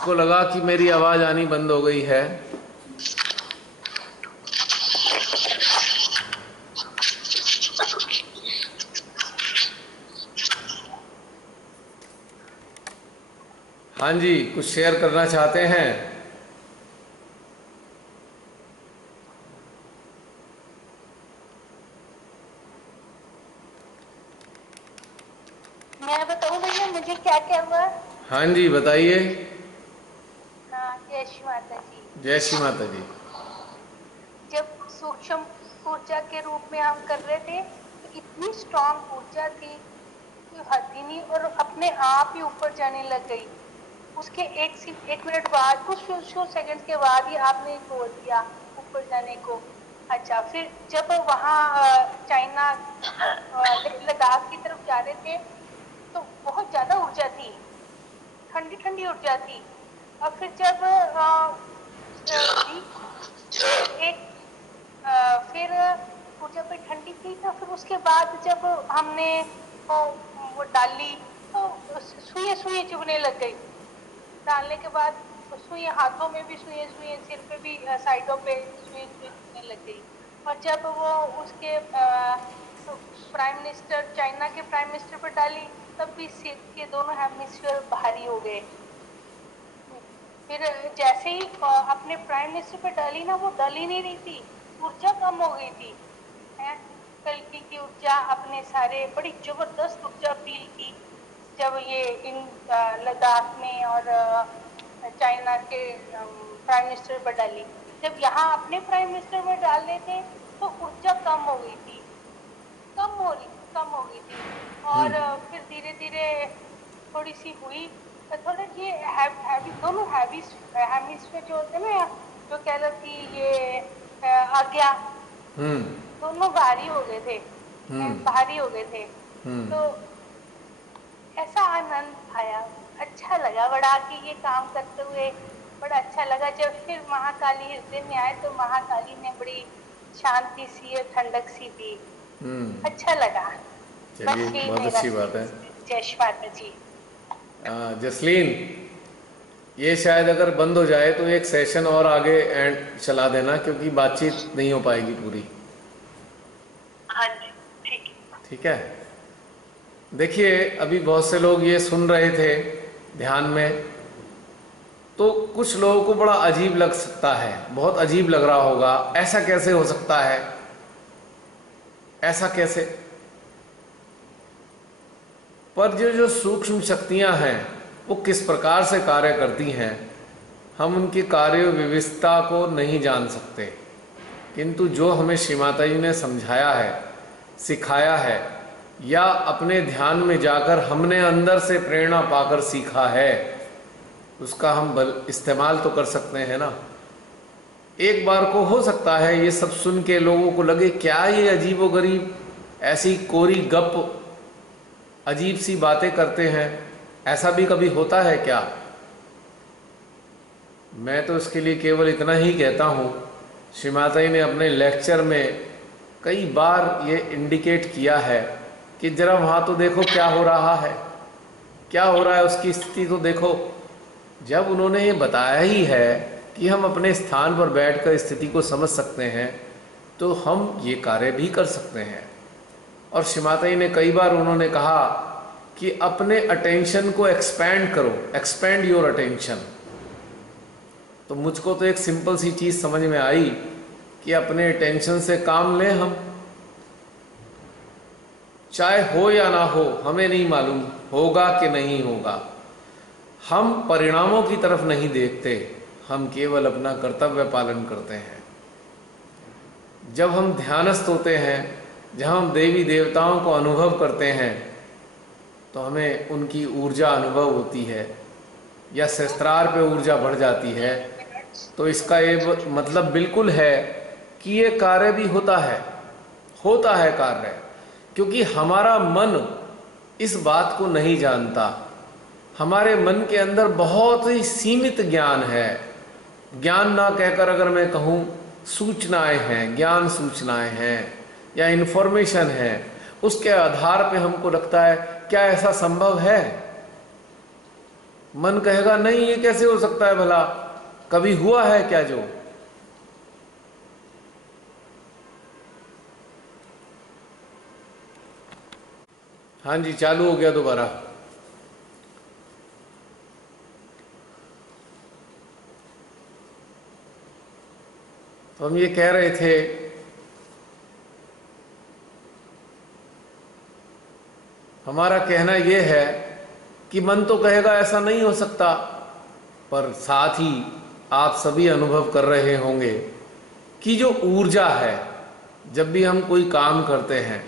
मुझको लगा कि मेरी आवाज आनी बंद हो गई है। हाँ जी, कुछ शेयर करना चाहते हैं? मैं बताऊं भैया मुझे क्या क्या हुआ। हाँ जी, बताइए। हाँ, जय श्री माता जी। जय श्री माता जी। जब सूक्ष्म ऊर्जा के रूप में हम कर रहे थे तो इतनी स्ट्रांग ऊर्जा थी कि हद ही नहीं, और अपने आप ही ऊपर जाने लग गई। उसके एक मिनट बाद, कुछ सेकंड के बाद ही आपने बोल दिया ऊपर जाने को। अच्छा, फिर जब वहाँ चाइना लद्दाख की तरफ जा रहे थे तो बहुत ज्यादा ऊर्जा थी, ठंडी ठंडी ऊर्जा थी। और फिर जब एक फिर ऊर्जा पे ठंडी थी, तो फिर उसके बाद जब हमने वो डाली तो सुई सुई चुभने लग गई। डालने के बाद सुई हाथों में भी सुई सुई, सिर पे भी, साइडों पे सुई सुई चुभने लग गई। और जब वो उसके प्राइम मिनिस्टर, चाइना के प्राइम मिनिस्टर पर डाली, तब भी सिर के दोनों हेमिस्फीयर भारी हो गए। फिर जैसे ही अपने प्राइम मिनिस्टर पे डाली ना, वो डल ही नहीं रही थी, ऊर्जा कम हो गई थी। कल की ऊर्जा अपने सारे, बड़ी जबरदस्त ऊर्जा फील की जब ये इन लद्दाख में और चाइना के प्राइम मिनिस्टर पर डाली। जब यहाँ अपने प्राइम मिनिस्टर पर डाल रहे थे तो ऊर्जा कम हो गई थी, कम हो गई थी। और फिर धीरे धीरे थोड़ी सी हुई। थोड़ा ये हैवी, दोनों हैवी हेमिस्फीयर जो होते हैं ना, जो कह लो कि ये आज्ञा, हम्म। दोनों भारी हो गए थे, हम्म। भारी हो गए थे। हम्म। तो ऐसा आनंद आया, अच्छा लगा बड़ा कि ये काम करते हुए बड़ा अच्छा लगा। जब फिर महाकाली हृदय में आए तो महाकाली ने बड़ी शांति सी और ठंडक सी दी, हम्म। अच्छा लगा। चलिए, बस यही बहुत मेरा अच्छी बात है। जय श्री माता जी। जसलीन, ये शायद अगर बंद हो जाए तो एक सेशन और आगे एंड चला देना, क्योंकि बातचीत नहीं हो पाएगी पूरी। हाँ जी, ठीक है। ठीक है। देखिए, अभी बहुत से लोग ये सुन रहे थे ध्यान में, तो कुछ लोगों को बड़ा अजीब लग सकता है, बहुत अजीब लग रहा होगा, ऐसा कैसे हो सकता है, ऐसा कैसे। पर जो जो सूक्ष्म शक्तियां हैं वो किस प्रकार से कार्य करती हैं, हम उनकी कार्य व्यवस्था को नहीं जान सकते। किंतु जो हमें श्री माता जी ने समझाया है, सिखाया है, या अपने ध्यान में जाकर हमने अंदर से प्रेरणा पाकर सीखा है, उसका हम बल इस्तेमाल तो कर सकते हैं ना। एक बार को हो सकता है ये सब सुन के लोगों को लगे क्या ये अजीबोगरीब ऐसी कोरी गप, अजीब सी बातें करते हैं, ऐसा भी कभी होता है क्या। मैं तो इसके लिए केवल इतना ही कहता हूँ, श्री माता जी ने अपने लेक्चर में कई बार ये इंडिकेट किया है कि जरा वहाँ तो देखो क्या हो रहा है, क्या हो रहा है, उसकी स्थिति तो देखो। जब उन्होंने ये बताया ही है कि हम अपने स्थान पर बैठकर स्थिति को समझ सकते हैं, तो हम ये कार्य भी कर सकते हैं। और श्री माता जी ने कई बार उन्होंने कहा कि अपने अटेंशन को एक्सपैंड करो, एक्सपैंड योर अटेंशन। तो मुझको तो एक सिंपल सी चीज़ समझ में आई कि अपने अटेंशन से काम लें हम, चाहे हो या ना हो, हमें नहीं मालूम होगा कि नहीं होगा। हम परिणामों की तरफ नहीं देखते, हम केवल अपना कर्तव्य पालन करते हैं। जब हम ध्यानस्थ होते हैं, जहाँ हम देवी देवताओं को अनुभव करते हैं, तो हमें उनकी ऊर्जा अनुभव होती है, या सहस्त्रार पे ऊर्जा बढ़ जाती है। तो इसका ये मतलब बिल्कुल है कि ये कार्य भी होता है कार्य, क्योंकि हमारा मन इस बात को नहीं जानता। हमारे मन के अंदर बहुत ही सीमित ज्ञान है। ज्ञान ना कहकर अगर मैं कहूँ, सूचनाएं हैं, ज्ञान सूचनाएं हैं या इन्फॉर्मेशन है, उसके आधार पे हमको लगता है क्या ऐसा संभव है। मन कहेगा नहीं, ये कैसे हो सकता है, भला कभी हुआ है क्या जो? हाँ जी, चालू हो गया दोबारा। तो हम ये कह रहे थे हमारा कहना यह है कि मन तो कहेगा ऐसा नहीं हो सकता, पर साथ ही आप सभी अनुभव कर रहे होंगे कि जो ऊर्जा है, जब भी हम कोई काम करते हैं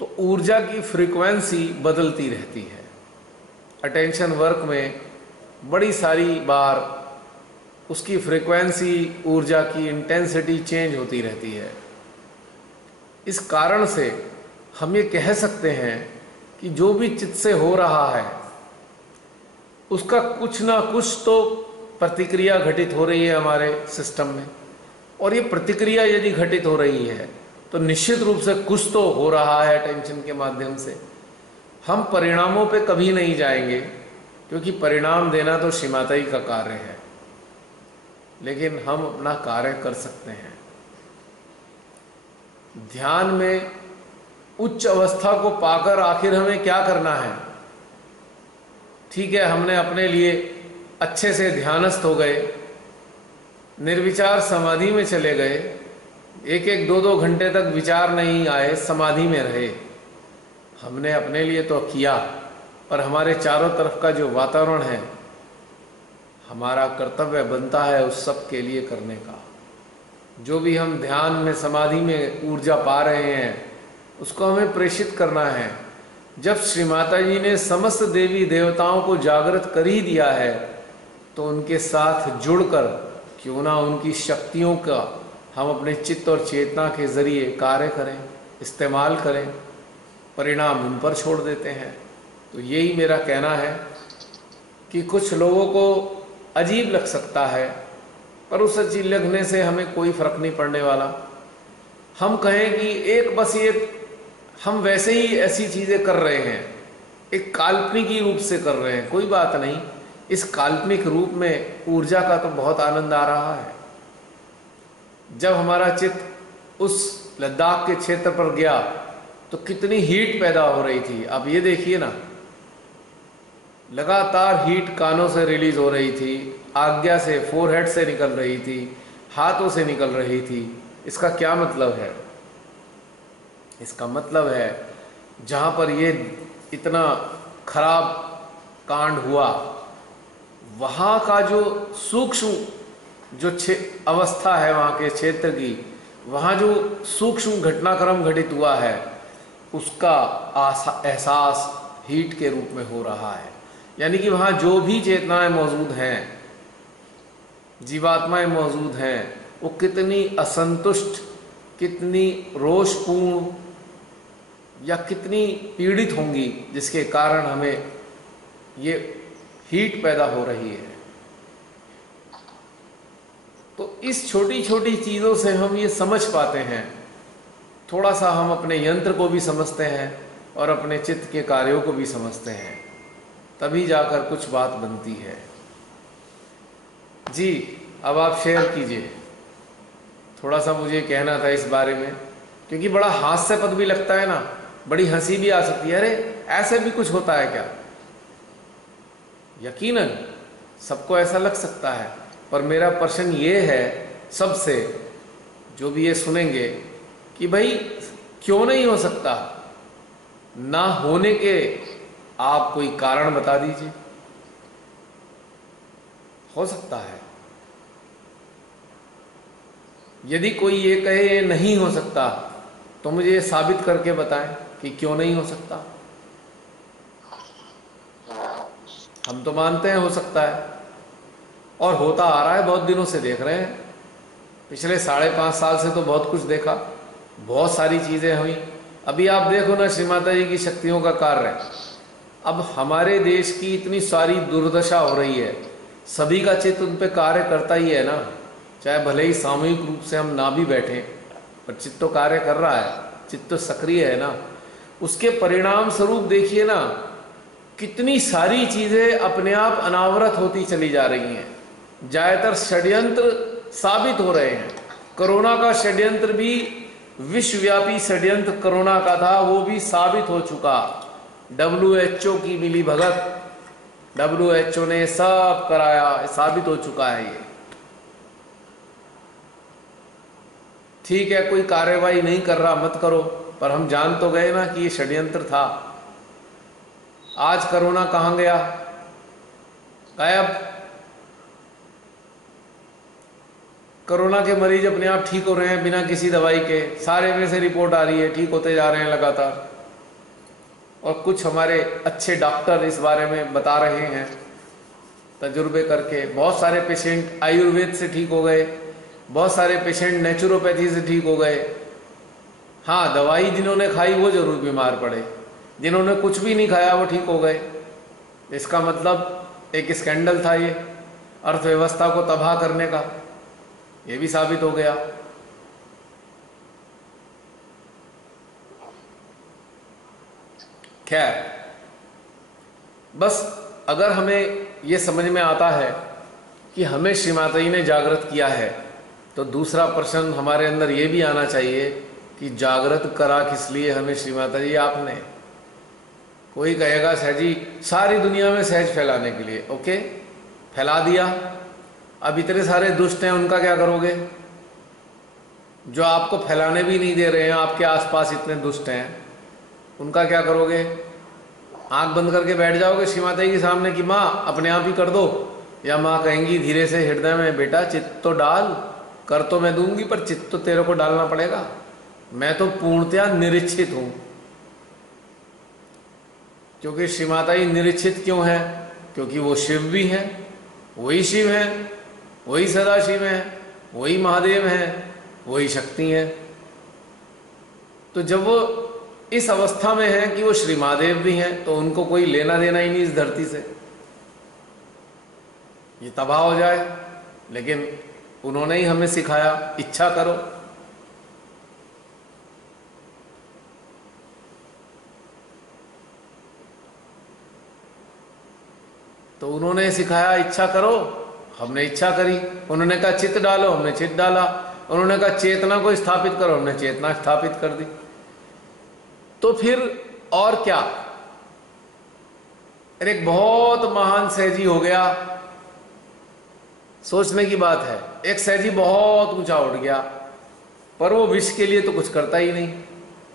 तो ऊर्जा की फ्रीक्वेंसी बदलती रहती है। अटेंशन वर्क में बड़ी सारी बार उसकी फ्रीक्वेंसी, ऊर्जा की इंटेंसिटी चेंज होती रहती है। इस कारण से हम ये कह सकते हैं कि जो भी चित्त से हो रहा है उसका कुछ ना कुछ तो प्रतिक्रिया घटित हो रही है हमारे सिस्टम में, और ये प्रतिक्रिया यदि घटित हो रही है तो निश्चित रूप से कुछ तो हो रहा है अटेंशन के माध्यम से। हम परिणामों पे कभी नहीं जाएंगे क्योंकि परिणाम देना तो श्रीमाता का कार्य है, लेकिन हम अपना कार्य कर सकते हैं। ध्यान में उच्च अवस्था को पाकर आखिर हमें क्या करना है? ठीक है, हमने अपने लिए अच्छे से ध्यानस्थ हो गए, निर्विचार समाधि में चले गए, एक एक दो दो घंटे तक विचार नहीं आए, समाधि में रहे। हमने अपने लिए तो किया, पर हमारे चारों तरफ का जो वातावरण है, हमारा कर्तव्य बनता है उस सब के लिए करने का। जो भी हम ध्यान में, समाधि में ऊर्जा पा रहे हैं उसको हमें प्रेषित करना है। जब श्री माता जी ने समस्त देवी देवताओं को जागृत कर ही दिया है तो उनके साथ जुड़कर क्यों ना उनकी शक्तियों का हम अपने चित्त और चेतना के जरिए कार्य करें, इस्तेमाल करें, परिणाम उन पर छोड़ देते हैं। तो यही मेरा कहना है कि कुछ लोगों को अजीब लग सकता है, पर उस अजीब लगने से हमें कोई फर्क नहीं पड़ने वाला। हम कहें कि एक बस ये हम वैसे ही ऐसी चीजें कर रहे हैं, एक काल्पनिक ही रूप से कर रहे हैं, कोई बात नहीं। इस काल्पनिक रूप में ऊर्जा का तो बहुत आनंद आ रहा है। जब हमारा चित्त उस लद्दाख के क्षेत्र पर गया तो कितनी हीट पैदा हो रही थी। आप ये देखिए ना, लगातार हीट कानों से रिलीज हो रही थी, आज्ञा से, फोरहेड से निकल रही थी, हाथों से निकल रही थी। इसका क्या मतलब है? इसका मतलब है जहां पर ये इतना खराब कांड हुआ, वहां का जो सूक्ष्म जो अवस्था है वहां के क्षेत्र की, वहां जो सूक्ष्म घटनाक्रम घटित हुआ है, उसका एहसास हीट के रूप में हो रहा है। यानी कि वहां जो भी चेतनाएं मौजूद हैं, जीवात्माएं मौजूद हैं, वो कितनी असंतुष्ट, कितनी रोषपूर्ण या कितनी पीड़ित होंगी, जिसके कारण हमें ये हीट पैदा हो रही है। तो इस छोटी छोटी चीज़ों से हम ये समझ पाते हैं, थोड़ा सा हम अपने यंत्र को भी समझते हैं और अपने चित्त के कार्यों को भी समझते हैं, तभी जाकर कुछ बात बनती है। जी, अब आप शेयर कीजिए। थोड़ा सा मुझे कहना था इस बारे में, क्योंकि बड़ा हास्यास्पद भी लगता है ना, बड़ी हंसी भी आ सकती है। अरे ऐसे भी कुछ होता है क्या? यकीनन सबको ऐसा लग सकता है, पर मेरा प्रश्न ये है सबसे, जो भी ये सुनेंगे, कि भाई क्यों नहीं हो सकता? ना होने के आप कोई कारण बता दीजिए। हो सकता है। यदि कोई ये कहे ये नहीं हो सकता, तो मुझे ये साबित करके बताएं कि क्यों नहीं हो सकता। हम तो मानते हैं हो सकता है, और होता आ रहा है, बहुत दिनों से देख रहे हैं। पिछले 5.5 साल से तो बहुत कुछ देखा, बहुत सारी चीज़ें हुई। अभी आप देखो ना, श्री माता जी की शक्तियों का कार्य। अब हमारे देश की इतनी सारी दुर्दशा हो रही है, सभी का चित्त उन पे कार्य करता ही है ना, चाहे भले ही सामूहिक रूप से हम ना भी बैठे, पर चित्त तो कार्य कर रहा है, चित्त तो सक्रिय है ना। उसके परिणाम स्वरूप देखिए ना, कितनी सारी चीजें अपने आप अनावरत होती चली जा रही हैं। ज्यादातर षड्यंत्र साबित हो रहे हैं। कोरोना का षड्यंत्र भी, विश्वव्यापी षड्यंत्र कोरोना का था, वो भी साबित हो चुका। WHO की मिली भगत, WHO ने सब कराया, साबित हो चुका है ये। ठीक है, कोई कार्रवाई नहीं कर रहा, मत करो, पर हम जान तो गए ना कि ये षड्यंत्र था। आज कोरोना कहां गया? गायब। कोरोना के मरीज अपने आप ठीक हो रहे हैं बिना किसी दवाई के, सारे में से रिपोर्ट आ रही है, ठीक होते जा रहे हैं लगातार। और कुछ हमारे अच्छे डॉक्टर इस बारे में बता रहे हैं तजुर्बे करके। बहुत सारे पेशेंट आयुर्वेद से ठीक हो गए, बहुत सारे पेशेंट नेचुरोपैथी से ठीक हो गए। हाँ, दवाई जिन्होंने खाई वो जरूर बीमार पड़े, जिन्होंने कुछ भी नहीं खाया वो ठीक हो गए। इसका मतलब एक स्कैंडल था ये, अर्थव्यवस्था को तबाह करने का, ये भी साबित हो गया। खैर, बस अगर हमें ये समझ में आता है कि हमें श्री माता जी ने जागृत किया है, तो दूसरा प्रश्न हमारे अंदर ये भी आना चाहिए कि जागृत करा किस लिए हमें श्री माता जी आपने? कोई कहेगा सहज जी सारी दुनिया में सहज फैलाने के लिए। ओके, फैला दिया, अब इतने सारे दुष्ट हैं, उनका क्या करोगे? जो आपको फैलाने भी नहीं दे रहे हैं, आपके आसपास इतने दुष्ट हैं, उनका क्या करोगे? आंख बंद करके बैठ जाओगे श्री माता जी के सामने कि माँ अपने आप ही कर दो, या माँ कहेंगी धीरे से हृदय में, बेटा चित्त तो डाल, कर तो मैं दूंगी पर चित्त तो तेरे को डालना पड़ेगा, मैं तो पूर्णतया निरीक्षित हूं। क्योंकि श्री माता जी निरीक्षित क्यों है? क्योंकि वो शिव भी हैं, वही शिव हैं, वही सदाशिव हैं, वही महादेव हैं, वही शक्ति हैं। तो जब वो इस अवस्था में है कि वो श्री महादेव भी हैं, तो उनको कोई लेना देना ही नहीं इस धरती से, ये तबाह हो जाए। लेकिन उन्होंने ही हमें सिखाया इच्छा करो। तो उन्होंने सिखाया इच्छा करो, हमने इच्छा करी। उन्होंने कहा चित्त डालो, हमने चित्त डाला। उन्होंने कहा चेतना को स्थापित करो, हमने चेतना स्थापित कर दी। तो फिर और क्या? एक बहुत महान सहजी हो गया, सोचने की बात है। एक सहजी बहुत ऊंचा उठ गया, पर वो विश्व के लिए तो कुछ करता ही नहीं,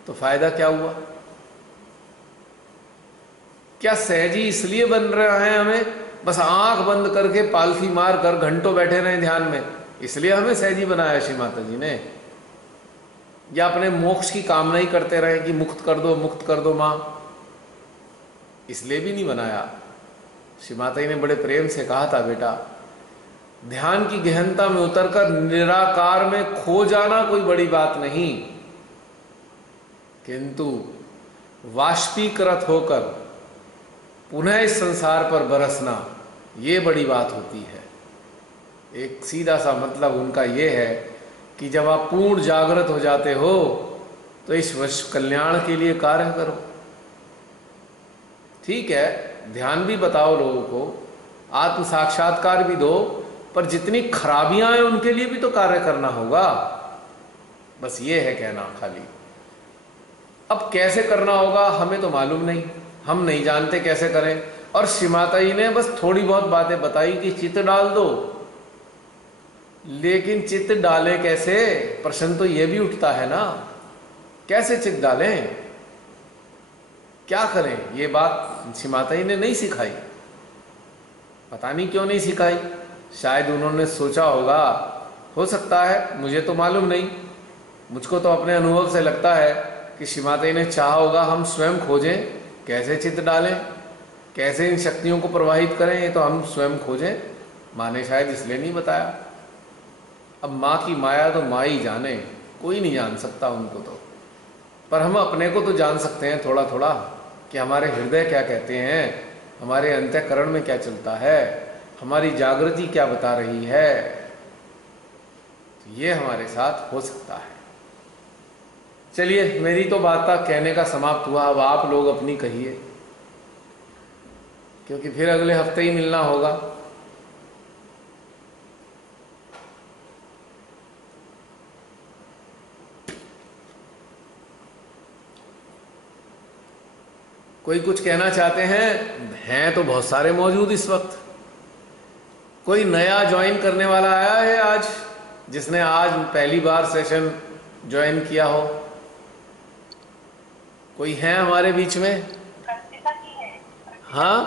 तो फायदा क्या हुआ? क्या सहजी इसलिए बन रहा है हमें बस आंख बंद करके पालथी मार कर घंटों बैठे रहे ध्यान में, इसलिए हमें सहजी बनाया श्री माता जी ने? या अपने मोक्ष की कामना ही करते रहे कि मुक्त कर दो मां? इसलिए भी नहीं बनाया। श्री माता जी ने बड़े प्रेम से कहा था, बेटा ध्यान की गहनता में उतरकर निराकार में खो जाना कोई बड़ी बात नहीं, किंतु वाष्पीकृत होकर पुनः इस संसार पर बरसना, ये बड़ी बात होती है। एक सीधा सा मतलब उनका ये है कि जब आप पूर्ण जागृत हो जाते हो तो इस विश्व कल्याण के लिए कार्य करो। ठीक है, ध्यान भी बताओ लोगों को, आत्म साक्षात्कार भी दो, पर जितनी खराबियां हैं उनके लिए भी तो कार्य करना होगा। बस ये है कहना खाली। अब कैसे करना होगा हमें तो मालूम नहीं, हम नहीं जानते कैसे करें। और श्री माता जी ने बस थोड़ी बहुत बातें बताई कि चित्त डाल दो, लेकिन चित्त डालें कैसे? प्रश्न तो ये भी उठता है ना, कैसे चित्त डालें, क्या करें? ये बात श्री माता जी ने नहीं सिखाई। पता नहीं क्यों नहीं सिखाई, शायद उन्होंने सोचा होगा, हो सकता है, मुझे तो मालूम नहीं। मुझको तो अपने अनुभव से लगता है कि श्री माता जी ने चाहा होगा हम स्वयं खोजें कैसे चित्त डालें, कैसे इन शक्तियों को प्रवाहित करें, ये तो हम स्वयं खोजें। माँ ने शायद इसलिए नहीं बताया। अब माँ की माया तो माँ ही जाने, कोई नहीं जान सकता उनको तो, पर हम अपने को तो जान सकते हैं थोड़ा थोड़ा कि हमारे हृदय क्या कहते हैं, हमारे अंतःकरण में क्या चलता है, हमारी जागृति क्या बता रही है। तो ये हमारे साथ हो सकता है। चलिए, मेरी तो बात कहने का समाप्त हुआ, अब आप लोग अपनी कहिए। क्योंकि फिर अगले हफ्ते ही मिलना होगा। कोई कुछ कहना चाहते हैं तो बहुत सारे मौजूद इस वक्त। कोई नया ज्वाइन करने वाला आया है आज, जिसने आज पहली बार सेशन ज्वाइन किया हो? कोई है हमारे बीच में? हाँ,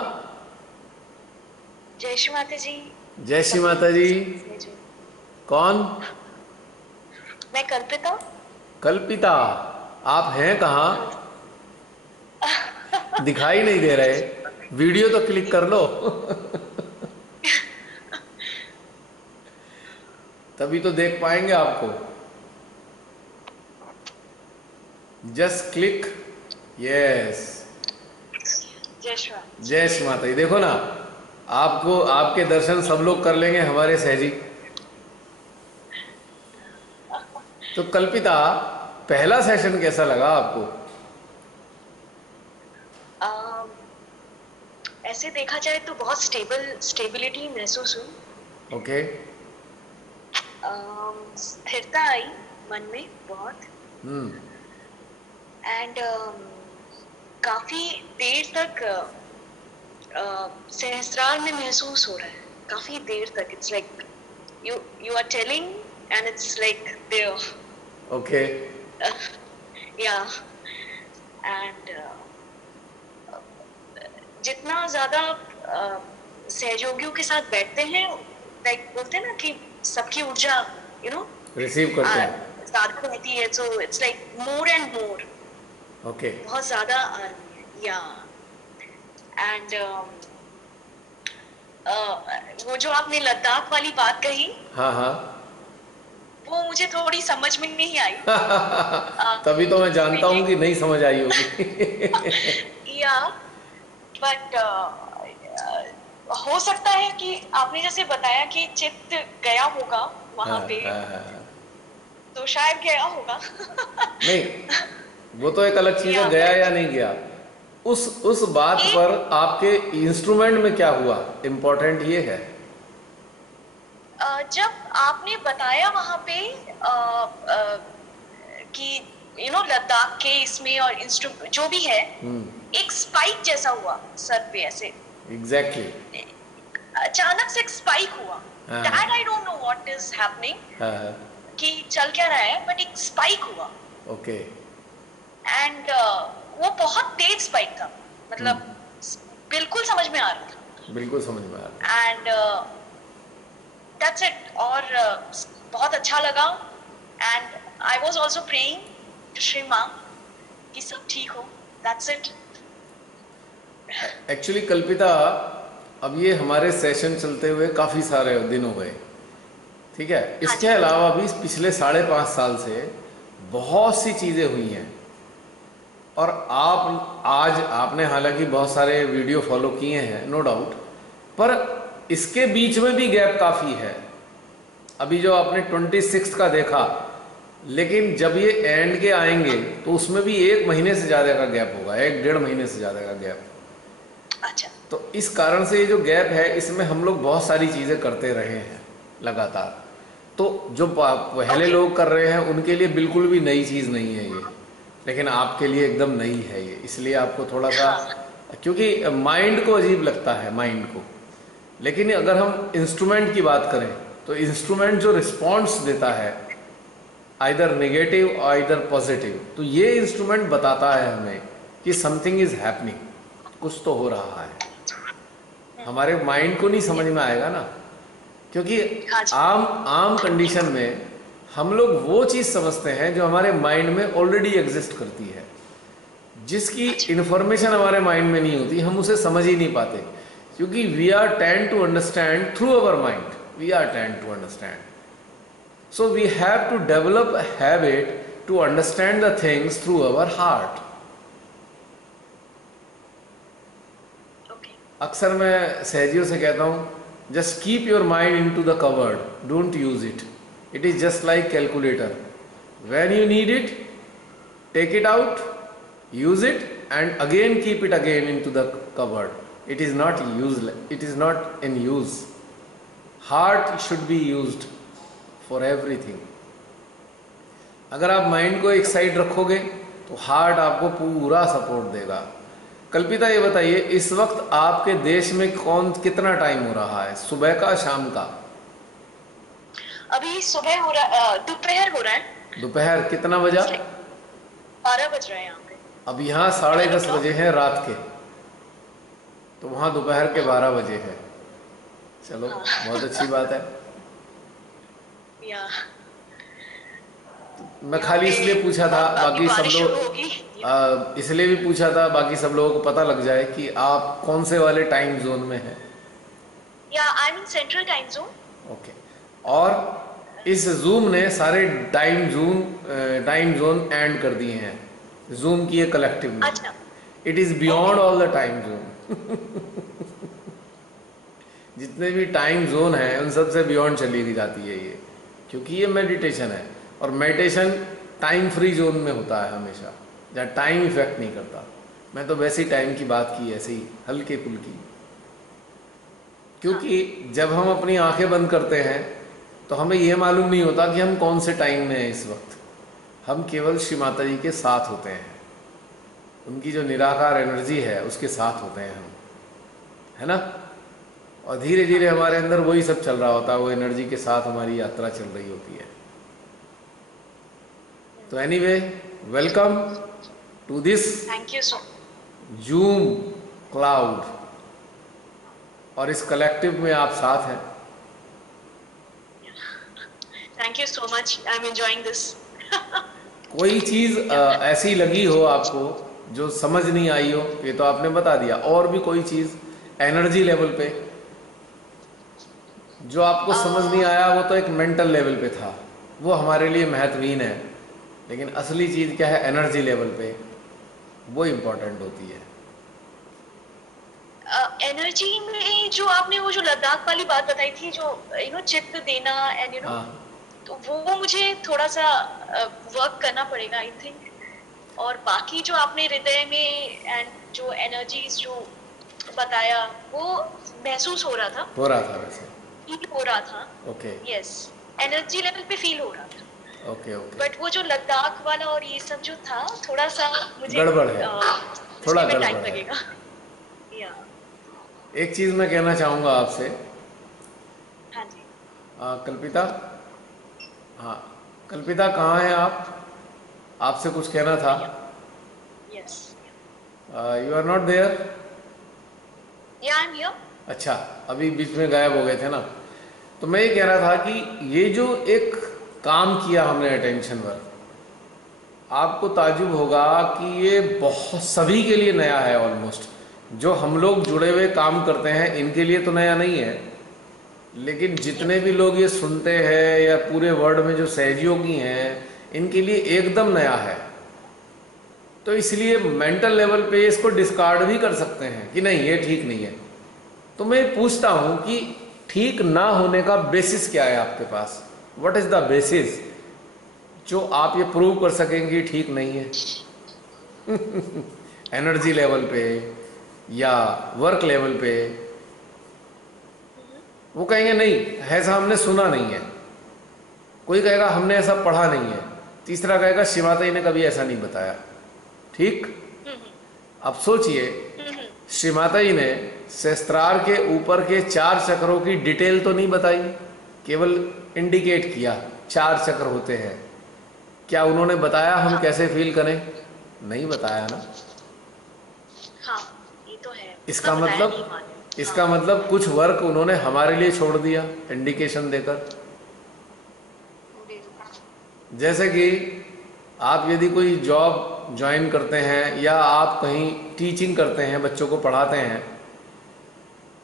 जय श्री माता जी। जय श्री माता जी। कौन? मैं कल्पिता। कल्पिता, आप हैं कहाँ? दिखाई नहीं दे रहे। वीडियो तो क्लिक कर लो। तभी तो देख पाएंगे आपको। Just click. यस, जय श्री माता। जय श्री माता जी। देखो ना, आपको आपके दर्शन सब लोग कर लेंगे, हमारे सहजी। तो कल्पिता, पहला सेशन कैसा लगा आपको? ऐसे देखा जाए तो बहुत स्टेबिलिटी महसूस हुई। ओके। स्थिरता आई मन में बहुत। एंड काफी देर तक सहस्त्रार में महसूस हो रहा है, काफी देर तक। It's like you are telling and it's like there. Okay. या एंड जितना ज्यादा सहयोगियों के साथ बैठते हैं, लाइक बोलते हैं ना कि सबकी ऊर्जा रिसीव करते हैं, ज्यादा रहती है। So it's like more and more. Okay. बहुत ज्यादा आ रही है। या एंड वो जो आपने लद्दाख वाली बात कही, हाँ हाँ, वो मुझे थोड़ी समझ में नहीं आई। तभी तो मैं जानता हूँ कि नहीं समझ आई होगी। या बट हो सकता है कि आपने जैसे बताया कि चित्त गया होगा वहां पे। तो शायद गया होगा। नहीं, वो तो एक अलग चीज है, गया या नहीं गया। उस बात पर आपके इंस्ट्रूमेंट में क्या हुआ, इम्पोर्टेंट ये है। जब आपने बताया वहां पे कि लद्दाख के इसमें और इंस्ट्रूमेंट जो भी है, एक स्पाइक जैसा हुआ सर पे ऐसे। एग्जैक्टली। अचानक से एक स्पाइक हुआ। That I don't know what is happening, कि चल क्या रहा है, बट एक स्पाइक हुआ। ओके। एंड वो बहुत तेज स्पाइक था, मतलब बिल्कुल समझ में आ रहा था। बिल्कुल समझ में आ रहा। And that's it. और बहुत अच्छा लगा। And I was also praying to Shri Maa कि सब ठीक हो। That's it. एक्चुअली कल्पिता, अब ये हमारे सेशन चलते हुए काफ़ी सारे दिन हो गए, ठीक है। इसके अलावा भी पिछले 5.5 साल से बहुत सी चीज़ें हुई हैं। और आपने हालांकि बहुत सारे वीडियो फॉलो किए हैं, नो डाउट, पर इसके बीच में भी गैप काफ़ी है। अभी जो आपने 26 का देखा, लेकिन जब ये एंड के आएंगे तो उसमें भी 1 महीने से ज़्यादा का गैप होगा, 1-1.5 महीने से ज़्यादा का गैप। अच्छा। तो इस कारण से ये जो गैप है, इसमें हम लोग बहुत सारी चीज़ें करते रहे हैं लगातार। तो जो पहले लोग कर रहे हैं उनके लिए बिल्कुल भी नई चीज़ नहीं है ये, लेकिन आपके लिए एकदम नई है ये। इसलिए आपको थोड़ा सा, क्योंकि माइंड को अजीब लगता है, माइंड को। लेकिन अगर हम इंस्ट्रूमेंट की बात करें तो इंस्ट्रूमेंट जो रिस्पॉन्स देता है, आइदर नेगेटिव और आइदर पॉजिटिव, तो ये इंस्ट्रूमेंट बताता है हमें कि समथिंग इज हैपनिंग, कुछ तो हो रहा है। हमारे माइंड को नहीं समझ में आएगा ना, क्योंकि आम कंडीशन में हम लोग वो चीज़ समझते हैं जो हमारे माइंड में ऑलरेडी एग्जिस्ट करती है। जिसकी इन्फॉर्मेशन हमारे माइंड में नहीं होती, हम उसे समझ ही नहीं पाते, क्योंकि we are tend to understand through our mind. We are tend to understand, so we have to develop a habit to understand the things through our heart. Okay. अक्सर मैं सहजियों से कहता हूँ, just keep your mind into the cupboard, don't use it. It is just like calculator. When you need it, take it out, use it, and again keep it again into the cupboard. It is not use, it is not in use. Heart should be used for everything. अगर आप mind को एक side रखोगे तो heart आपको पूरा support देगा। कल्पिता ये बताइए, इस वक्त आपके देश में कितना टाइम हो रहा है, सुबह का शाम का? अभी सुबह हो रहा, दोपहर हो रहा है। दोपहर कितना बजा? 12 बज रहे हैं यहाँ पे। अब यहाँ 10:30 बजे हैं रात के, तो वहाँ दोपहर के 12 बजे है। चलो बहुत अच्छी बात है। या मैं खाली इसलिए पूछा था, बाकी सब लोग इसलिए भी पूछा था, बाकी सब लोगों को पता लग जाए कि आप कौन से वाले टाइम जोन में हैं। या I M in central time zone. Okay. और इस जूम ने सारे टाइम जोन एंड कर दिए हैं। जूम की ये कलेक्टिव में। अच्छा। It is beyond all the time zone. जितने भी टाइम जोन है उन सब से बियॉन्ड चली जाती है ये, क्योंकि ये मेडिटेशन है। और मेडिटेशन टाइम फ्री जोन में होता है हमेशा, जहाँ टाइम इफेक्ट नहीं करता। मैं तो वैसे ही टाइम की बात की, ऐसे ही हल्के फुल्की, क्योंकि जब हम अपनी आंखें बंद करते हैं तो हमें यह मालूम नहीं होता कि हम कौन से टाइम में हैं इस वक्त। हम केवल श्री माता जी के साथ होते हैं, उनकी जो निराकार एनर्जी है उसके साथ होते हैं हम, है ना। और धीरे धीरे हमारे अंदर वही सब चल रहा होता है, वो एनर्जी के साथ हमारी यात्रा चल रही होती है। तो anyway, welcome to this thank you so Zoom cloud, और इस कलेक्टिव में आप साथ हैं। Thank you so much, I am enjoying this. कोई चीज ऐसी लगी हो आपको जो समझ नहीं आई हो, ये तो आपने बता दिया। और भी कोई चीज एनर्जी लेवल पे जो आपको समझ नहीं आया, वो तो एक मेंटल लेवल पे था, वो हमारे लिए महत्वहीन है। लेकिन असली चीज क्या है, एनर्जी लेवल पे, वो इम्पोर्टेंट होती है। एनर्जी में जो आपने वो जो लद्दाख वाली बात बताई थी, जो चित्त देना एंड तो वो मुझे थोड़ा सा वर्क करना पड़ेगा आई थिंक। और बाकी जो आपने हृदय में एंड जो एनर्जीज जो बताया, वो महसूस हो रहा था वैसे फील हो रहा था। ओके। यस, एनर्जी लेवल पे फील हो रहा था। Okay okay. बट वो जो लद्दाख वाला और ये सब जो था, थोड़ा सा मुझे गड़बड़ है, थोड़ा गड़बड़ टाइम है। लगेगा। या एक चीज मैं कहना चाहूंगा आपसे। हाँ जी। कल्पिता, हाँ कल्पिता कहाँ हैं आप? आपसे कुछ कहना था। Yes, you are not there. Yeah I am here. अच्छा, अभी बीच में गायब हो गए थे ना। तो मैं ये कह रहा था कि ये जो एक काम किया हमने अटेंशन वर्क, आपको ताजुब होगा कि ये बहुत सभी के लिए नया है। ऑलमोस्ट जो हम लोग जुड़े हुए काम करते हैं इनके लिए तो नया नहीं है, लेकिन जितने भी लोग ये सुनते हैं या पूरे वर्ल्ड में जो सहयोगी हैं, इनके लिए एकदम नया है। तो इसलिए मेंटल लेवल पे इसको डिस्कार्ड भी कर सकते हैं कि नहीं ये ठीक नहीं है। तो मैं पूछता हूं कि ठीक ना होने का बेसिस क्या है आपके पास? व्हाट इज द बेसिस जो आप ये प्रूव कर सकेंगे ठीक नहीं है? एनर्जी लेवल पे या वर्क लेवल पे? वो कहेंगे नहीं ऐसा हमने सुना नहीं है, कोई कहेगा हमने ऐसा पढ़ा नहीं है, तीसरा कहेगा श्री माता जी ने कभी ऐसा नहीं बताया। ठीक, अब सोचिए, श्री माता जी ने सहस्त्रार के ऊपर के 4 चक्रों की डिटेल तो नहीं बताई, केवल इंडिकेट किया 4 चक्र होते हैं। क्या उन्होंने बताया हम कैसे फील करें? नहीं बताया ना। हाँ, ये तो है। इसका मतलब कुछ वर्क उन्होंने हमारे लिए छोड़ दिया इंडिकेशन देकर। जैसे कि आप यदि कोई जॉब ज्वाइन करते हैं या आप कहीं टीचिंग करते हैं, बच्चों को पढ़ाते हैं,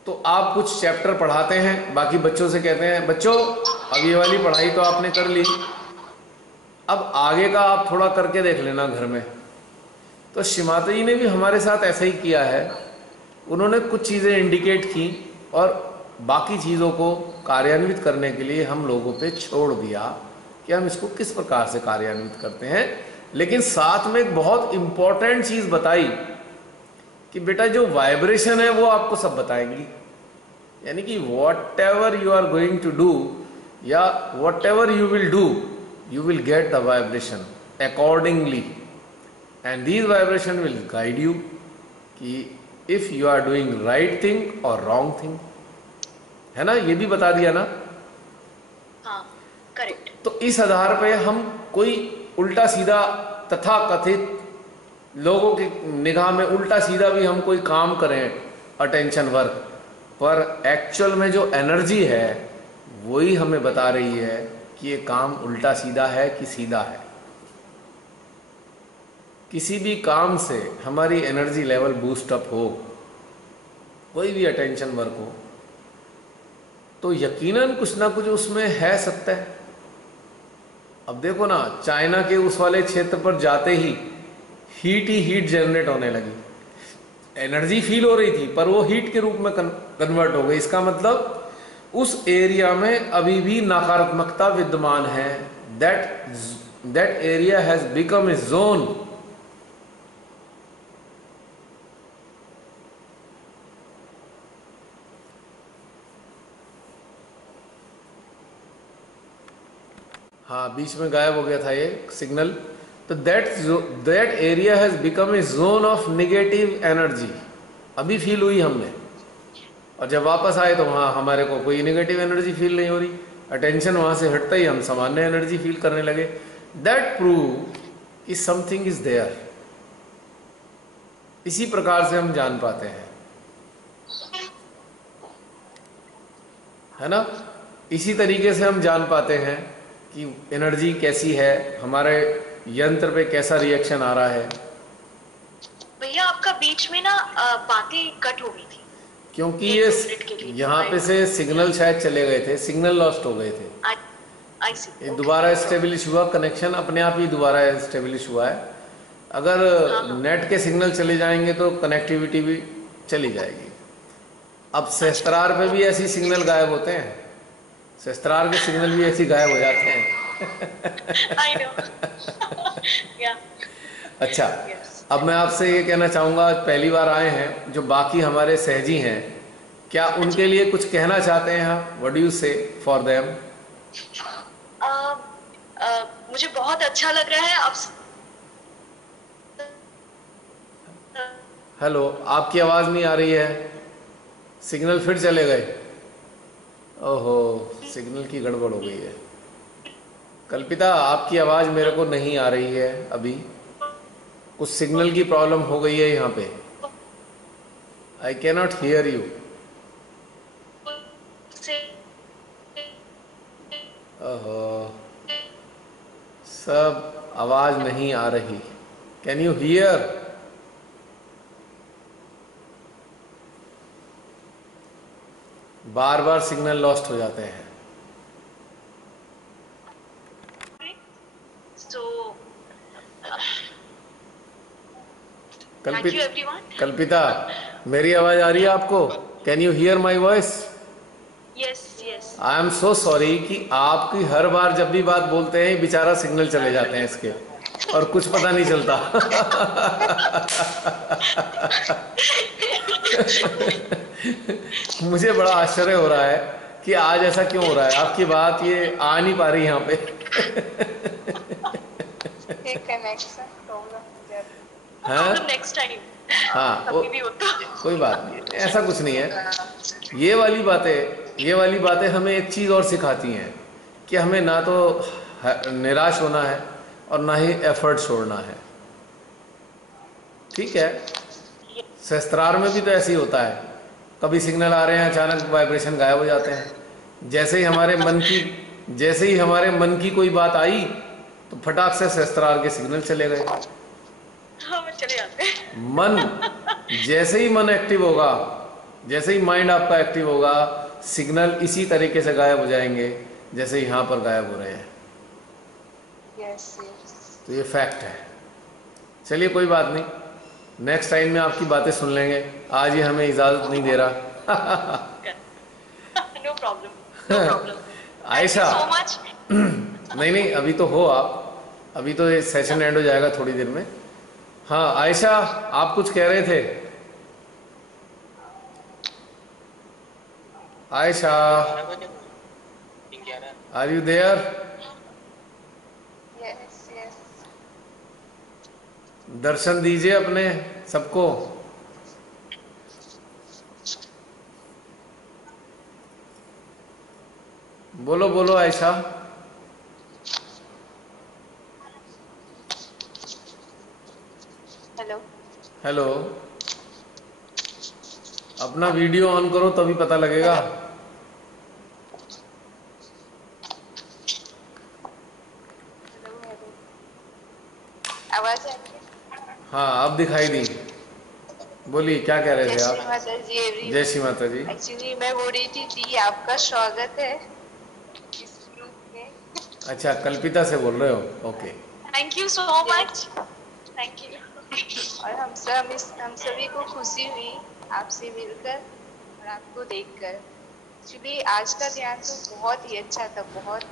तो आप कुछ चैप्टर पढ़ाते हैं, बाकी बच्चों से कहते हैं बच्चों अब ये वाली पढ़ाई तो आपने कर ली, अब आगे का आप थोड़ा करके देख लेना घर में। तो श्री माता जी ने भी हमारे साथ ऐसा ही किया है। उन्होंने कुछ चीज़ें इंडिकेट की और बाकी चीज़ों को कार्यान्वित करने के लिए हम लोगों पे छोड़ दिया कि हम इसको किस प्रकार से कार्यान्वित करते हैं। लेकिन साथ में एक बहुत इंपॉर्टेंट चीज़ बताई कि बेटा जो वाइब्रेशन है वो आपको सब बताएंगी, यानी कि whatever you are going to do या whatever you will do, you will get the vibration accordingly and these vibration will guide you कि if you are doing right thing or wrong thing, है ना, ये भी बता दिया ना। हाँ, करेक्ट। तो इस आधार पे हम कोई उल्टा सीधा तथा कथित लोगों की निगाह में उल्टा सीधा भी हम कोई काम करें अटेंशन वर्क, पर एक्चुअल में जो एनर्जी है वही हमें बता रही है कि ये काम उल्टा सीधा है कि सीधा है। किसी भी काम से हमारी एनर्जी लेवल बूस्ट अप हो, कोई भी अटेंशन वर्क हो, तो यकीनन कुछ ना कुछ उसमें है सत्य। अब देखो ना, चाइना के उस वाले क्षेत्र पर जाते ही हीट जनरेट होने लगी। एनर्जी फील हो रही थी पर वो हीट के रूप में कन्वर्ट हो गई। इसका मतलब उस एरिया में अभी भी नकारात्मकता विद्यमान है। That area has become a zone. हाँ, बीच में गायब हो गया था ये सिग्नल। तो that area has become a zone of negative energy, अभी फील हुई हमने। और जब वापस आए तो वहाँ हमारे को कोई नेगेटिव एनर्जी फील नहीं हो रही। अटेंशन वहाँ से हटता ही हम सामान्य एनर्जी फील करने लगे। दैट प्रूव कि समथिंग इज देयर। इसी प्रकार से हम जान पाते हैं, है ना। इसी तरीके से हम जान पाते हैं कि एनर्जी कैसी है, हमारे यंत्र पे कैसा रिएक्शन आ रहा है। भैया आपका बीच में ना बातें कट हो गई थी, क्योंकि ये यहाँ पे से सिग्नल शायद चले गए थे, सिग्नल लॉस्ट हो गए थे। ये दोबारा स्टेब्लिश हुआ, कनेक्शन अपने आप ही दोबारा स्टेब्लिश हुआ है। अगर नेट के सिग्नल चले जाएंगे तो कनेक्टिविटी भी चली जाएगी। अब सहस्त्रार पे भी ऐसी सिग्नल गायब होते हैं, सहस्त्रार के सिग्नल भी ऐसी गायब हो जाते हैं। I know. Yeah. अच्छा, अब मैं आपसे ये कहना चाहूँगा, पहली बार आए हैं जो बाकी हमारे सहजी हैं, क्या उनके लिए कुछ कहना चाहते हैं आप? व्हाट डू यू से फॉर देम? मुझे बहुत अच्छा लग रहा है आप। हेलो, आपकी आवाज़ नहीं आ रही है, सिग्नल फिर चले गए। ओहो, सिग्नल की गड़बड़ हो गई है। कल्पिता, आपकी आवाज़ मेरे को नहीं आ रही है अभी, कुछ सिग्नल की प्रॉब्लम हो गई है यहाँ पे। I cannot here you. ओहो, सब आवाज नहीं आ रही। Can you here? Bar bar signal lost हो जाते हैं। कल्पिता, मेरी आवाज आ रही है आपको? Can you here my voice? Yes yes. I am so sorry कि आपकी हर बार जब भी बात बोलते हैं बेचारा सिग्नल चले जाते हैं इसके, और कुछ पता नहीं चलता। मुझे बड़ा आश्चर्य हो रहा है कि आज ऐसा क्यों हो रहा है। आपकी बात ये आ नहीं पा रही यहाँ पे। Next time. हाँ, कोई बात नहीं, ऐसा कुछ नहीं है। ये वाली बातें हमें एक चीज़ और सिखाती हैं कि हमें ना तो निराश होना है और ना ही एफर्ट छोड़ना है। ठीक है, सहस्त्रार में भी तो ऐसे ही होता है, कभी सिग्नल आ रहे हैं, अचानक वाइब्रेशन गायब हो जाते हैं। जैसे ही हमारे मन की कोई बात आई तो फटाक से सहस्त्रार के सिग्नल चले गए। चले जाते हैं। मन जैसे ही मन एक्टिव होगा, जैसे ही माइंड आपका एक्टिव होगा, सिग्नल इसी तरीके से गायब हो जाएंगे जैसे यहाँ पर गायब हो रहे हैं। तो ये फैक्ट है। चलिए, कोई बात नहीं, नेक्स्ट टाइम में आपकी बातें सुन लेंगे। आज ये हमें इजाजत नहीं दे रहा। No problem. आयशा, नहीं, अभी तो हो आप, अभी तो ये सेशन एंड हो जाएगा थोड़ी देर में। हाँ आयशा, आप कुछ कह रहे थे? Ayesha, are you there? Yes yes. दर्शन दीजिए अपने सबको। बोलो बोलो आयशा। हेलो। हेलो। अपना वीडियो ऑन करो तभी पता लगेगा। हेलो। Hello hello. आवाज आ रही है? हाँ, अब दिखाई दी। बोलिए, क्या कह रहे जय थे श्री आप? माता जी जय एवरीवन। श्री माता जी। एक्चुअली मैं बोल रही थी दी आपका स्वागत है इस ग्रुप में। अच्छा, कल्पिता से बोल रहे हो? Okay. Thank you so yes. Much. Thank you. और हम सभी को खुशी हुई आपसे मिलकर और आपको देखकर। एक्चुअली आज का ध्यान तो बहुत ही अच्छा था, बहुत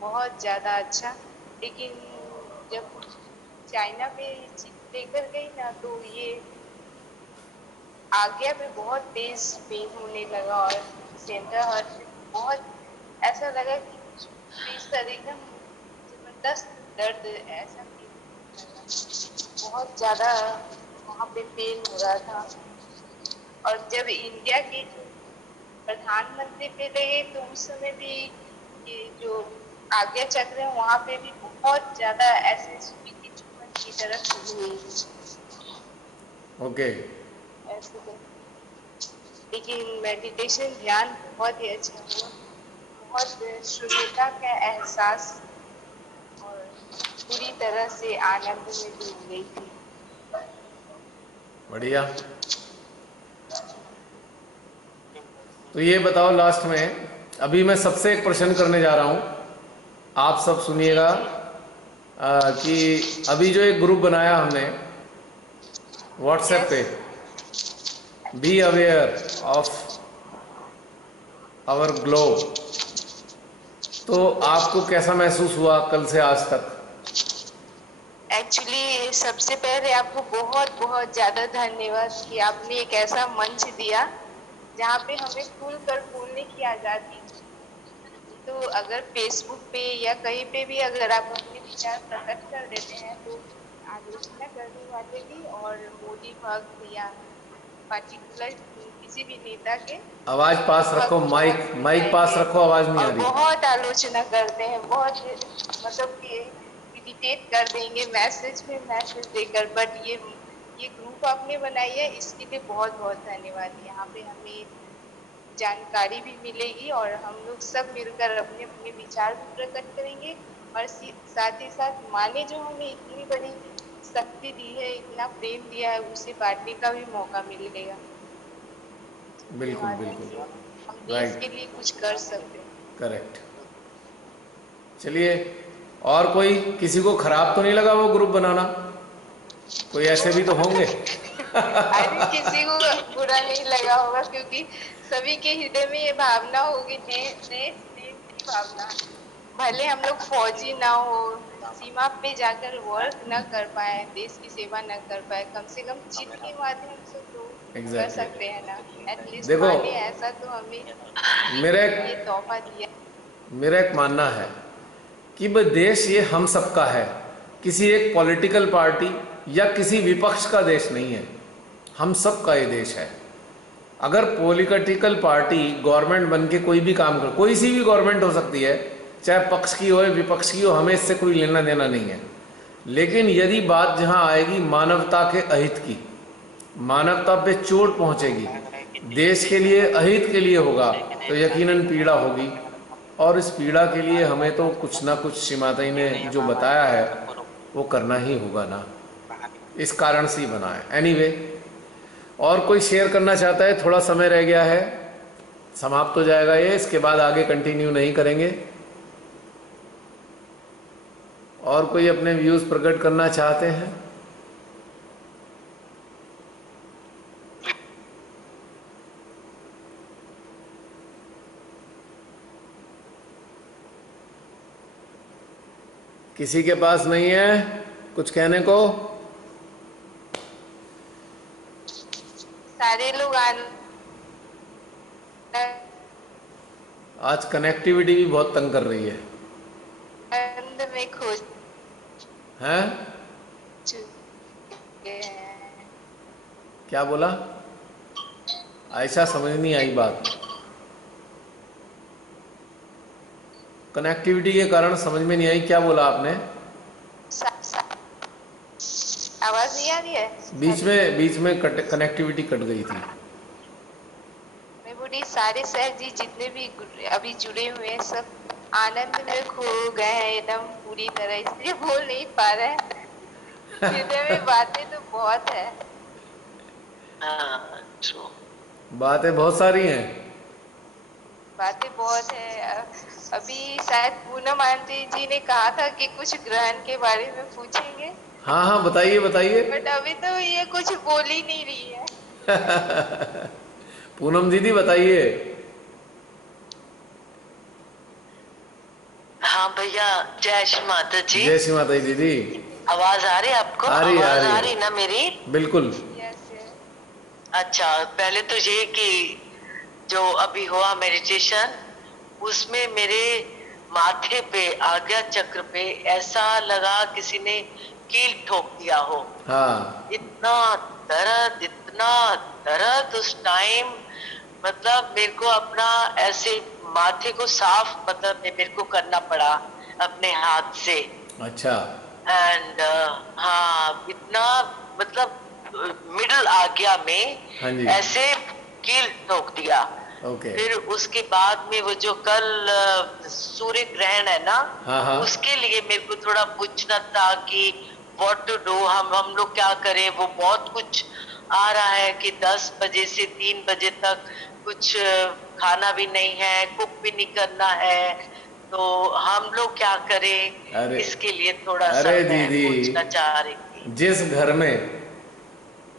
बहुत ज्यादा अच्छा। लेकिन जब चाइना में चिप लेकर गई ना, तो ये आज्ञा में बहुत तेज पेन होने लगा और सेंटर हर्ट में बहुत ऐसा लगा कि प्रेशर एकदम जबरदस्त दर्द ऐसा फील होने लगा। बहुत ज्यादा वहाँ पे पेन हो रहा था। और जब इंडिया के जो प्रधानमंत्री पे रहे, तो उस समय भी ये जो आज्ञा चक्र है वहाँ पे भी बहुत ज्यादा ऐसे सुई की चुभन की तरह फील हुई ओके। ऐसे तो। लेकिन मेडिटेशन ध्यान बहुत ही अच्छा हुआ। बहुत शून्यता का एहसास और पूरी तरह से आनंद में डूब गई थी। बढ़िया। तो ये बताओ लास्ट में, अभी मैं सबसे एक प्रश्न करने जा रहा हूं, आप सब जी सुनिएगा। जी। कि अभी जो एक ग्रुप बनाया हमने व्हाट्सएप यस। पे, be aware of our globe, तो यस। आपको कैसा महसूस हुआ कल से आज तक? एक्चुअली सबसे पहले आपको बहुत बहुत ज्यादा धन्यवाद कि आपने एक ऐसा मंच दिया जहाँ पे हमें खुलकर बोलने की आजादी। तो अगर फेसबुक पे या कहीं पे भी अगर आप अपने विचार प्रकट कर देते हैं, तो आलोचना करने वाले भी और मोदी भक्त या पार्टिकुलर किसी भी नेता के आवाज पास रखो, भक्त माइक बहुत हो माइक पास जाएंगे रखो, आवाज नहीं आ और रही। बहुत आलोचना करते हैं, बहुत मतलब कि इरिटेट कर देंगे मैसेज में मैसेज देकर। बट ये ग्रुप आपने बनाई है, इसके लिए बहुत बहुत धन्यवाद। यहाँ पे हमें जानकारी भी मिलेगी और हम लोग सब मिलकर अपने अपने विचार भी प्रकट करेंगे। और साथ ही साथ माँ ने जो हमें इतनी बड़ी शक्ति दी है, इतना प्रेम दिया है, उसे बांटने का भी मौका मिलेगा जिसके बिल्कुल माध्यम बिल्कुल। से हम देश के राइट। लिए कुछ कर सकते हैं। करेक्ट। चलिए, और कोई किसी को खराब तो नहीं लगा वो ग्रुप बनाना? कोई ऐसे भी तो होंगे। आई थिंक किसी को बुरा नहीं लगा होगा, क्योंकि सभी के हृदय में ये भावना होगी, देश प्रेम की भावना। भले हम लोग फौजी ना हो, सीमा पे जाकर वर्क न कर पाए, देश की सेवा न कर पाए, कम से कम चिट के माध्यम से तो कर एग्जैक्टली सकते हैं ना। एटलीस्ट देखो, माँ ने ऐसा तो हमें मेरा ये एक तोहफा दिया। मेरा एक मानना है कि भाई देश ये हम सबका है, किसी एक पॉलिटिकल पार्टी या किसी विपक्ष का देश नहीं है, हम सबका ये देश है। अगर पॉलिटिकल पार्टी गवर्नमेंट बन के कोई भी काम कर, कोई सी भी गवर्नमेंट हो सकती है, चाहे पक्ष की हो या विपक्ष की हो, हमें इससे कोई लेना देना नहीं है। लेकिन यदि बात जहां आएगी मानवता के अहित की, मानवता पे चोट पहुंचेगी, देश के लिए अहित के लिए होगा, तो यकीनन पीड़ा होगी। और इस पीड़ा के लिए हमें तो कुछ ना कुछ श्रीमाता ने जो बताया है वो करना ही होगा ना, इस कारण से ही बना है। एनीवे, और कोई शेयर करना चाहता है? थोड़ा समय रह गया है, समाप्त हो जाएगा ये, इसके बाद आगे कंटिन्यू नहीं करेंगे। और कोई अपने व्यूज प्रकट करना चाहते हैं? किसी के पास नहीं है कुछ कहने को? सारे लोग आना आज कनेक्टिविटी भी बहुत तंग कर रही है। आनंद में खो हैं? चुके हैं। क्या बोला? आयशा समझ नहीं आई बात। कनेक्टिविटी के कारण समझ में नहीं आई, क्या बोला आपने? आवाज नहीं आ रही है? बीच में कनेक्टिविटी कट गई थी। मैं बोली सारे सर जी जितने भी अभी जुड़े हुए हैं सब आनंद में खो गए हैं एकदम पूरी तरह, इसलिए बोल नहीं पा रहे हैं। हृदय में बातें तो बहुत है। बातें बहुत सारी हैं। बातें बहुत है। अभी शायद पूनम आंटी जी ने कहा था कि कुछ ग्रहण के बारे में पूछेंगे। हाँ हाँ, बताइए बताइए। बट अभी तो ये कुछ बोल ही नहीं रही है। पूनम दीदी बताइए। हाँ भैया, जय श्री माता जी। जय श्री माता जी दीदी। आवाज आ रही है आपको? आ रही आवाज आ रही ना मेरी? बिल्कुल। Yes yes. अच्छा, पहले तो ये कि जो अभी हुआ मेडिटेशन, उसमें मेरे माथे पे आज्ञा चक्र पे ऐसा लगा किसी ने कील ठोक दिया हो। हाँ। इतना दर्द उस टाइम, मतलब मेरे को अपना ऐसे माथे को साफ, मतलब मेरे को करना पड़ा अपने हाथ से। अच्छा। एंड हाँ, इतना मतलब मिडल आज्ञा में हाँ जी। ऐसे कील ठोक दिया। ओके। फिर उसके बाद में वो जो कल सूर्य ग्रहण है ना, हाँ हाँ। उसके लिए मेरे को थोड़ा पूछना था कि व्हाट टू डू, हम लोग क्या करें। वो बहुत कुछ आ रहा है कि 10 बजे से 3 बजे तक कुछ खाना भी नहीं है, कुक भी नहीं करना है, तो हम लोग क्या करें। अरे, इसके लिए थोड़ा सा अरे मैं दीदी, पूछना चाह रही थी। जिस घर में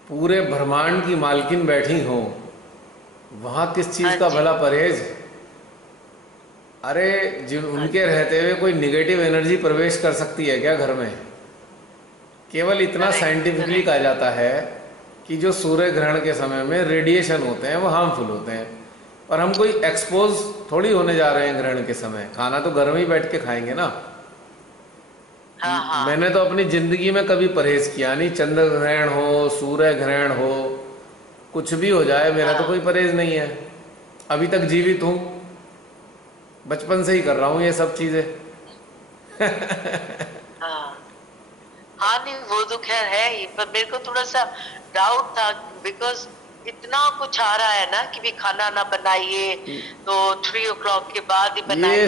पूरे ब्रह्मांड की मालकिन बैठी हो, वहां किस चीज का भला परहेज। अरे जिन उनके रहते हुए कोई निगेटिव एनर्जी प्रवेश कर सकती है क्या घर में? केवल इतना साइंटिफिकली कहा जाता है कि जो सूर्य ग्रहण के समय में रेडिएशन होते हैं वो हार्मफुल होते हैं, और हम कोई एक्सपोज थोड़ी होने जा रहे हैं ग्रहण के समय। खाना तो घर में ही बैठ के खाएंगे ना। हाँ। मैंने तो अपनी जिंदगी में कभी परहेज किया नहीं। चंद्र ग्रहण हो, सूर्य ग्रहण हो, कुछ भी हो जाए, मेरा तो कोई परहेज नहीं है। अभी तक जीवित हूं, बचपन से ही कर रहा हूं ये सब चीजें। हाँ नहीं, वो तो खैर है ही, पर मेरे को थोड़ा सा डाउट था बिकॉज इतना कुछ आ रहा है ना कि भी खाना ना बनाइए तो 3 o'clock के बाद ही बनाइए।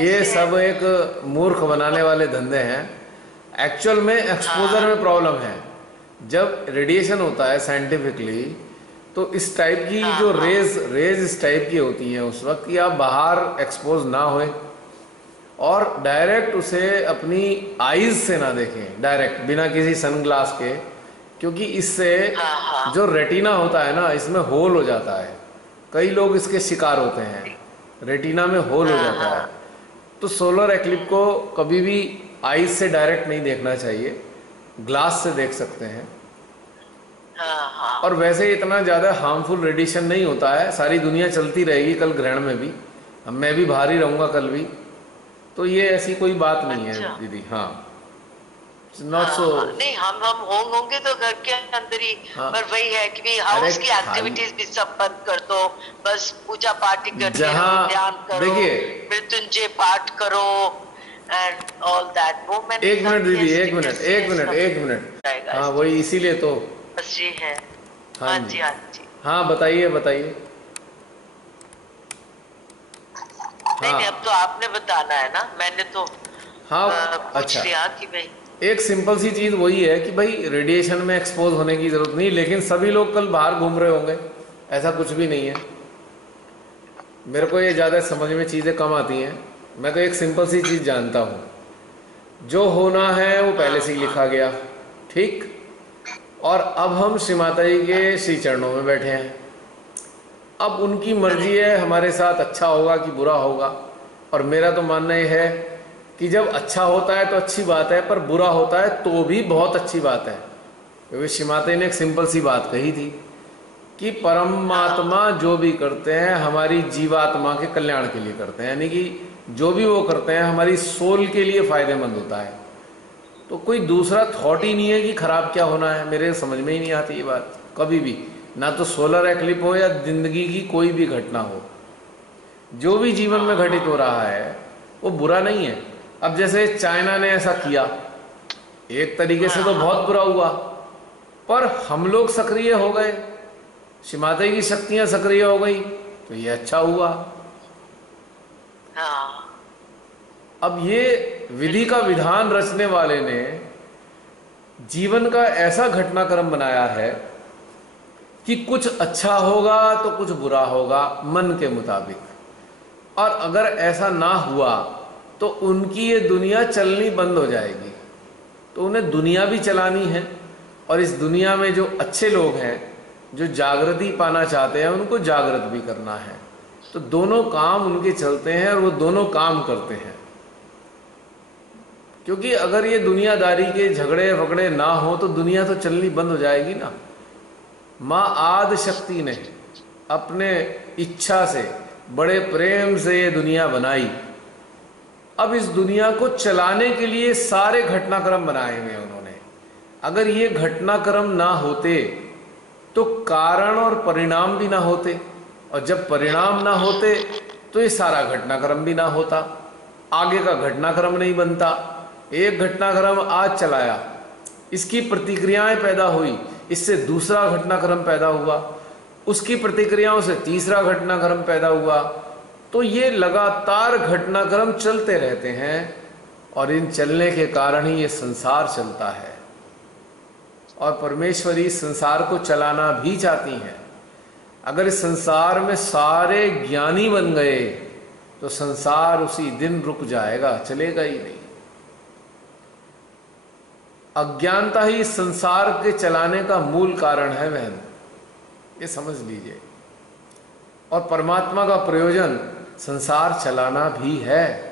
ये सब एक मूर्ख बनाने वाले धंधे हैं। एक्चुअल में एक्सपोजर में प्रॉब्लम है। जब रेडिएशन होता है साइंटिफिकली, तो इस टाइप की जो रेज इस टाइप की होती हैं उस वक्त, कि आप बाहर एक्सपोज ना होए और डायरेक्ट उसे अपनी आईज से ना देखें, डायरेक्ट बिना किसी सनग्लास के, क्योंकि इससे जो रेटिना होता है ना, इसमें होल हो जाता है। कई लोग इसके शिकार होते हैं, रेटिना में होल हो जाता है। तो सोलर एक्लिप को कभी भी आईज से डायरेक्ट नहीं देखना चाहिए, ग्लास से देख सकते हैं। और वैसे इतना ज़्यादा हार्मफुल रेडिएशन नहीं होता है। सारी दुनिया चलती रहेगी कल ग्रहण में भी, मैं भी बाहर ही रहूँगा कल भी, तो ये ऐसी कोई बात नहीं है दीदी। हाँ, नॉट सो। नहीं, हम होंगे तो घर के अंदर ही। पर वही है कि भी हाउस की एक्टिविटीज भी सब बंद कर दो, बस पूजा पाठ ही करते रहो, ध्यान करो, मृत्युंजय पाठ करो एंड ऑल दैट। वो मैंने एक मिनट दीदी, एक मिनट। हाँ, वही इसीलिए तो बस ये है। हाँ जी। हाँ, बताइए। नहीं, अब तो आपने बताना है ना, मैंने तो पूछ लिया कि भाई। एक सिंपल सी चीज वही है कि भाई रेडिएशन में एक्सपोज होने की जरूरत नहीं, लेकिन सभी लोग कल बाहर घूम रहे होंगे, ऐसा कुछ भी नहीं है। मेरे को ये ज्यादा समझ में चीजें कम आती हैं। मैं तो एक सिंपल सी चीज जानता हूँ, जो होना है वो पहले से ही लिखा गया, ठीक। और अब हम श्री माता जी के श्री चरणों में बैठे हैं। अब उनकी मर्जी है हमारे साथ अच्छा होगा कि बुरा होगा। और मेरा तो मानना यह है कि जब अच्छा होता है तो अच्छी बात है, पर बुरा होता है तो भी बहुत अच्छी बात है। क्योंकि श्री माता जी ने एक सिंपल सी बात कही थी कि परमात्मा जो भी करते हैं हमारी जीवात्मा के कल्याण के लिए करते हैं, यानी कि जो भी वो करते हैं हमारी सोल के लिए फायदेमंद होता है। तो कोई दूसरा थॉट ही नहीं है कि खराब क्या होना है। मेरे समझ में ही नहीं आती ये बात कभी भी, ना तो सोलर एक्लिप हो या जिंदगी की कोई भी घटना हो, जो भी जीवन में घटित हो रहा है वो बुरा नहीं है। अब जैसे चाइना ने ऐसा किया, एक तरीके से तो बहुत बुरा हुआ, पर हम लोग सक्रिय हो गए, शिमाते की शक्तियां सक्रिय हो गई, तो ये अच्छा हुआ। अब ये विधि का विधान रचने वाले ने जीवन का ऐसा घटनाक्रम बनाया है कि कुछ अच्छा होगा तो कुछ बुरा होगा मन के मुताबिक, और अगर ऐसा ना हुआ तो उनकी ये दुनिया चलनी बंद हो जाएगी। तो उन्हें दुनिया भी चलानी है, और इस दुनिया में जो अच्छे लोग हैं जो जागृति पाना चाहते हैं उनको जागृत भी करना है। तो दोनों काम उनके चलते हैं और वो दोनों काम करते हैं। क्योंकि अगर ये दुनियादारी के झगड़े वगड़े ना हो तो दुनिया तो चलनी बंद हो जाएगी ना। माँ आदि शक्ति ने अपने इच्छा से बड़े प्रेम से ये दुनिया बनाई। अब इस दुनिया को चलाने के लिए सारे घटनाक्रम बनाए हुए हैं उन्होंने। अगर ये घटनाक्रम ना होते तो कारण और परिणाम भी ना होते, और जब परिणाम ना होते तो ये सारा घटनाक्रम भी ना होता, आगे का घटनाक्रम नहीं बनता। एक घटनाक्रम आज चलाया, इसकी प्रतिक्रियाएं पैदा हुई, इससे दूसरा घटनाक्रम पैदा हुआ, उसकी प्रतिक्रियाओं से तीसरा घटनाक्रम पैदा हुआ। तो ये लगातार घटनाक्रम चलते रहते हैं, और इन चलने के कारण ही ये संसार चलता है। और परमेश्वरी संसार को चलाना भी चाहती हैं। अगर इस संसार में सारे ज्ञानी बन गए तो संसार उसी दिन रुक जाएगा, चलेगा ही नहीं। अज्ञानता ही संसार के चलाने का मूल कारण है बहन, ये समझ लीजिए। और परमात्मा का प्रयोजन संसार चलाना भी है।